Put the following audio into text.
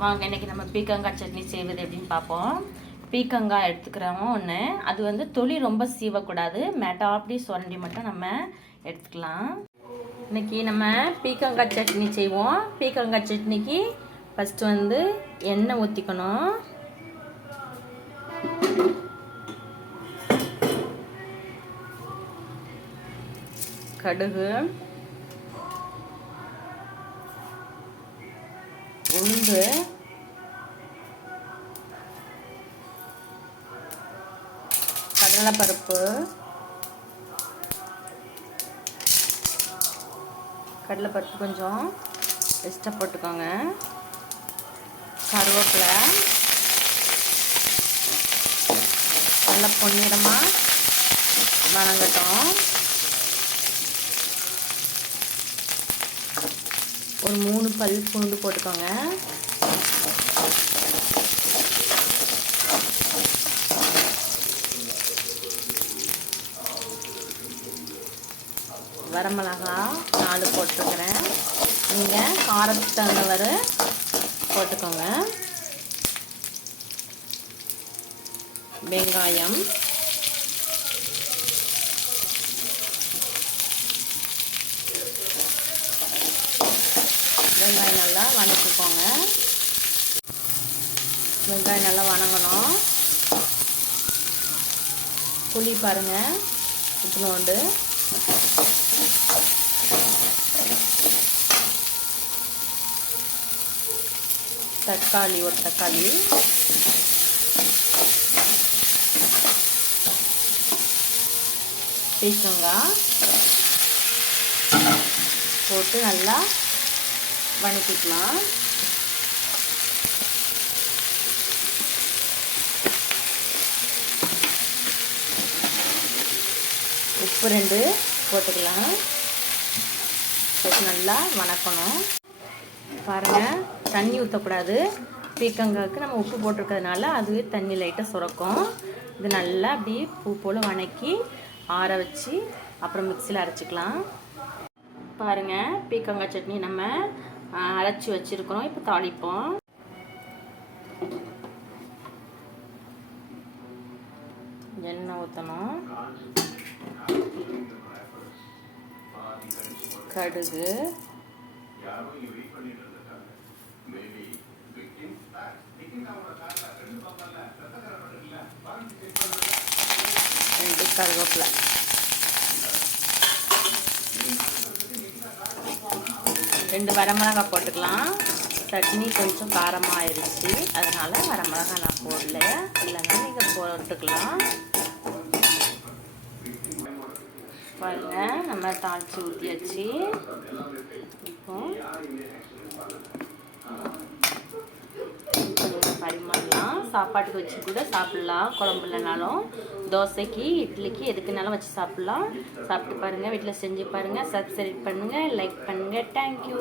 வாங்க இன்னைக்கு நம்ம பீக்கங்காய் சட்னி செய்வது எப்படின்னு பார்ப்போம். பீக்கங்காய் எடுத்துக்கிறோம் ஒன்று அது வந்து தொலி ரொம்ப சீவக்கூடாது. மேட்டா அப்படி சுரண்டி மட்டும் நம்ம எடுத்துக்கலாம். இன்றைக்கி நம்ம பீக்கங்காய் சட்னி செய்வோம். பீக்கங்காய் சட்னிக்கு ஃபஸ்ட்டு வந்து எண்ணெய் ஊற்றிக்கணும் கடுகு. உளுந்து. கடலைப்பருப்பு கடலைப்பருப்பு கொஞ்சம் எக்ஸ்ட்ரா போட்டுக்கோங்க. கருவேப்பிலை நல்லா பொன்னிறமாக வணங்கட்டும். ஒரு மூணு பல் பூண்டு போட்டுக்கோங்க. வரமிளகா நாலு போட்டுக்கிறேன். நீங்கள் காரத்துக்கு தகுந்தவரை போட்டுக்கோங்க. வெங்காயம். வெங்காயம் நல்லா வணக்கிக்கோங்க வெங்காயம் நல்லா வணங்கணும். புளி பாருங்கள் இத்தினோண்டு தக்காளி ஒரு தக்காளி. பீக்கங்காய் போட்டு நல்லா வணக்கிக்கலாம். உப்பு ரெண்டு போட்டுக்கலாம். போட்டு நல்லா வணக்கணும். பாருங்கள் தண்ணி ஊற்றக்கூடாது பீக்கங்காய்க்கு நம்ம உப்பு போட்டிருக்கிறதுனால அதுவே தண்ணி லைட்டாக சுரக்கும். இது நல்லா அப்படியே பூ போல் வணக்கி ஆற வச்சு அப்புறம் மிக்சியில் அரைச்சிக்கலாம். பாருங்கள் பீக்கங்காய் சட்னி நம்ம அரைச்சி வச்சுருக்கிறோம். இப்போ தாளிப்போம். எண்ணெய் ஊற்றணும் கடுகு. ரெண்டு கருவேப்பிலை ரெண்டு வரமிளகாய் போட்டுக்கலாம். சட்னி கொஞ்சம் காரமாக ஆயிடுச்சு அதனால் வரமிளகாய் நான் போடல. இல்லைன்னா நீங்கள் போட்டுக்கலாம். பாருங்க நம்ம தாளித்து ஊற்றியாச்சு இப்போ சாப்பாட்டுக்கு வச்சு கூட சாப்பிட்லாம். குழம்பு இல்லைனாலும் தோசைக்கு இட்லிக்கு எதுக்குனாலும் வச்சு சாப்பிட்லாம். சாப்பிட்டு பாருங்கள் வீட்டில் செஞ்சு பாருங்கள் சப்ஸ்கிரைப் பண்ணுங்கள் லைக் பண்ணுங்கள் தேங்க்யூ